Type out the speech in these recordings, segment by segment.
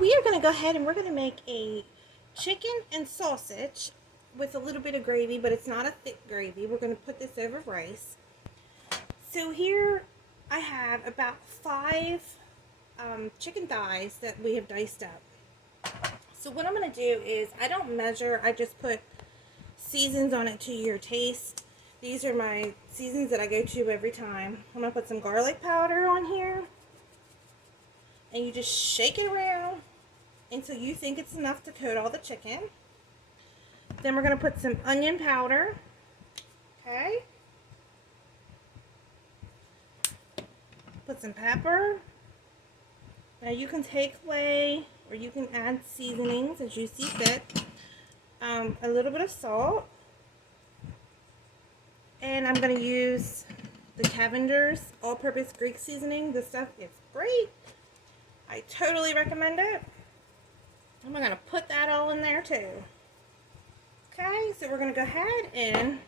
we are going to go ahead and we're going to make a chicken and sausage with a little bit of gravy, but it's not a thick gravy. We're going to put this over rice. So here I have about 5 chicken thighs that we have diced up. So what I'm going to do is, I don't measure, I just put seasons on it to your taste. These are my seasons that I go to every time. I'm going to put some garlic powder on here. And you just shake it around until you think it's enough to coat all the chicken. Then we're going to put some onion powder. Okay. Put some pepper. Now you can take away or you can add seasonings as you see fit. A little bit of salt. And I'm going to use the Cavender's all-purpose Greek seasoning. This stuff is great. I totally recommend it. I'm going to put that all in there too. Okay, so we're going to go ahead and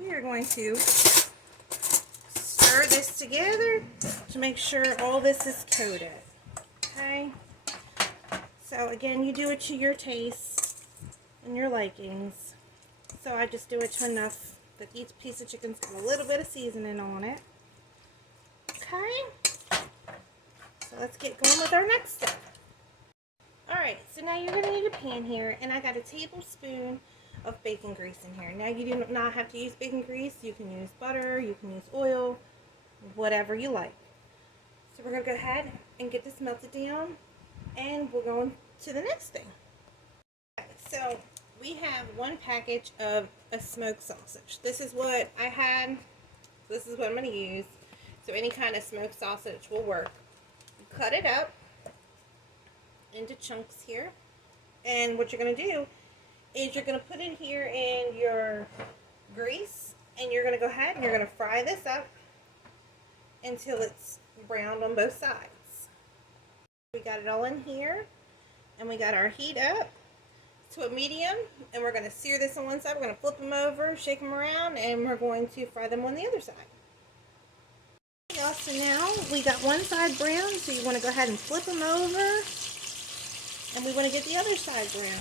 we are going to stir this together to make sure all this is coated. Okay, so again, you do it to your taste and your likings. So I just do it to enough that each piece of chicken's got a little bit of seasoning on it. Okay, so let's get going with our next step. Alright, so now you're going to need a pan here, and I got a tablespoon of bacon grease in here. Now you do not have to use bacon grease. You can use butter, you can use oil, whatever you like. So we're going to go ahead and get this melted down, and we're going to the next thing. So we have 1 package of a smoked sausage. This is what I had. This is what I'm going to use. So any kind of smoked sausage will work. You cut it up into chunks here, and what you're going to do is you're going to put it here in your grease, and you're going to go ahead and you're going to fry this up until it's browned on both sides. We got it all in here, and we got our heat up to a medium, and we're going to sear this on one side. We're going to flip them over, shake them around, and we're going to fry them on the other side. So now we got one side brown, so you want to go ahead and flip them over, and we want to get the other side brown.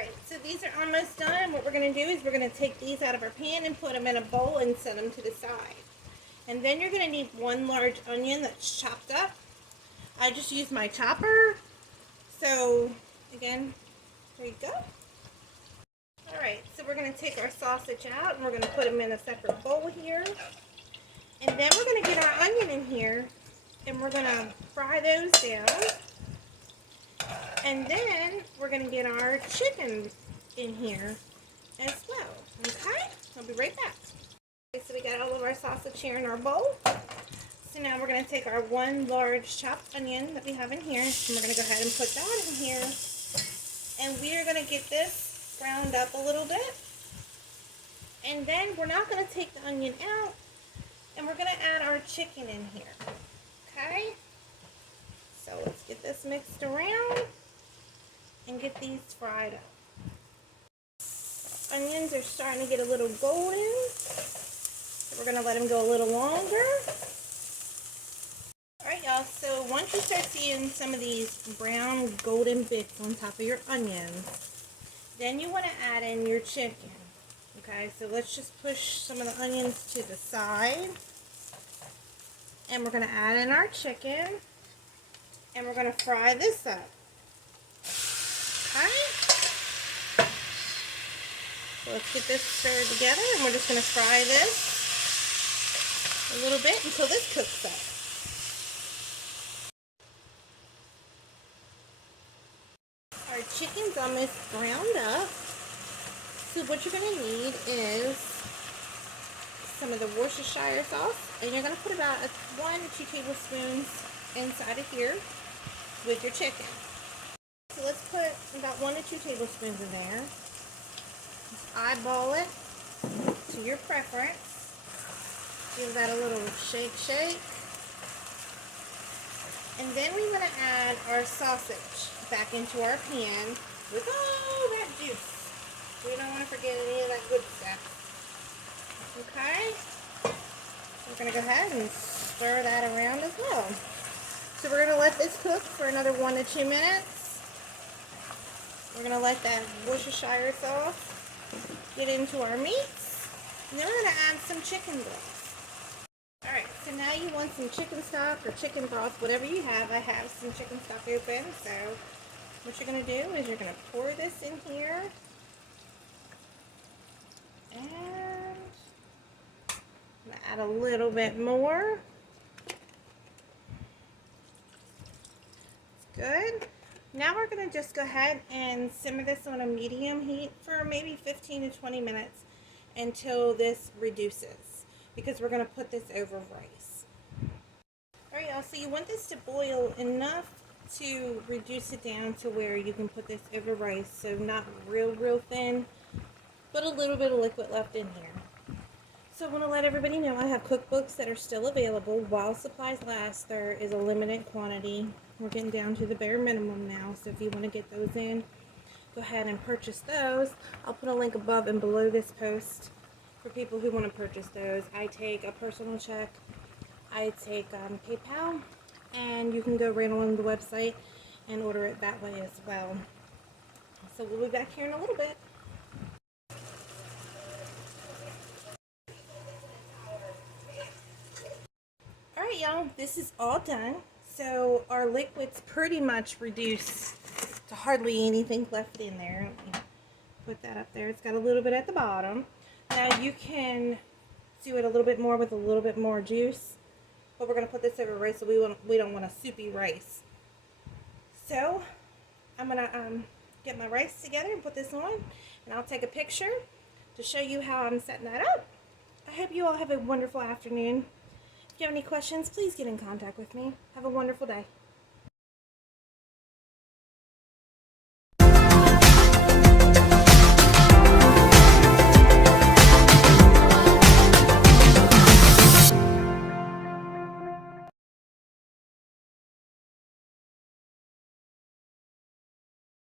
Alright, so these are almost done. What we're going to do is we're going to take these out of our pan and put them in a bowl and set them to the side. And then you're going to need 1 large onion that's chopped up. I just used my chopper. So again, there you go. Alright, so we're going to take our sausage out and we're going to put them in a separate bowl here. And then we're going to get our onion in here and we're going to fry those down. And then we're going to get our chicken in here as well. Okay? I'll be right back. Okay, so we got all of our sausage here in our bowl. So now we're going to take our 1 large chopped onion that we have in here, and we're going to go ahead and put that in here. And we are going to get this browned up a little bit. And then we're not going to take the onion out, and we're going to add our chicken in here. Okay? So let's get this mixed around and get these fried up. Onions are starting to get a little golden, so we're going to let them go a little longer. Alright y'all, so once you start seeing some of these brown golden bits on top of your onions, then you want to add in your chicken. Okay, so let's just push some of the onions to the side, and we're going to add in our chicken, and we're going to fry this up. Okay, so let's get this stirred together, and we're just going to fry this a little bit until this cooks up. Our chicken's almost browned up. So what you're going to need is some of the Worcestershire sauce. And you're going to put about 1 to 2 tablespoons inside of here with your chicken. So let's put about 1 to 2 tablespoons in there. Just eyeball it to your preference. Give that a little shake. And then we want to add our sausage back into our pan with all that juice. We don't want to forget any of that good stuff. Okay? We're going to go ahead and stir that around as well. So we're going to let this cook for another 1 to 2 minutes. We're going to let that Worcestershire sauce get into our meats. And then we're going to add some chicken broth. Alright, so now you want some chicken stock or chicken broth, whatever you have. I have some chicken stock open, so what you're going to do is you're going to pour this in here. And I'm going to add a little bit more. Good. Now we're going to just go ahead and simmer this on a medium heat for maybe 15 to 20 minutes until this reduces, because we're going to put this over rice. Alright y'all, so you want this to boil enough to reduce it down to where you can put this over rice, so not real thin, but a little bit of liquid left in here. So I want to let everybody know I have cookbooks that are still available while supplies last. There is a limited quantity. We're getting down to the bare minimum now, so if you want to get those in, go ahead and purchase those. I'll put a link above and below this post for people who want to purchase those. I take a personal check, I take PayPal, and you can go right on the website and order it that way as well. So we'll be back here in a little bit. Alright y'all, this is all done. So our liquid's pretty much reduced to hardly anything left in there. Let me put that up there. It's got a little bit at the bottom. Now you can do it a little bit more with a little bit more juice, but we're going to put this over rice, so we don't want a soupy rice. So I'm going to get my rice together and put this on, and I'll take a picture to show you how I'm setting that up. I hope you all have a wonderful afternoon. If you have any questions, please get in contact with me. Have a wonderful day.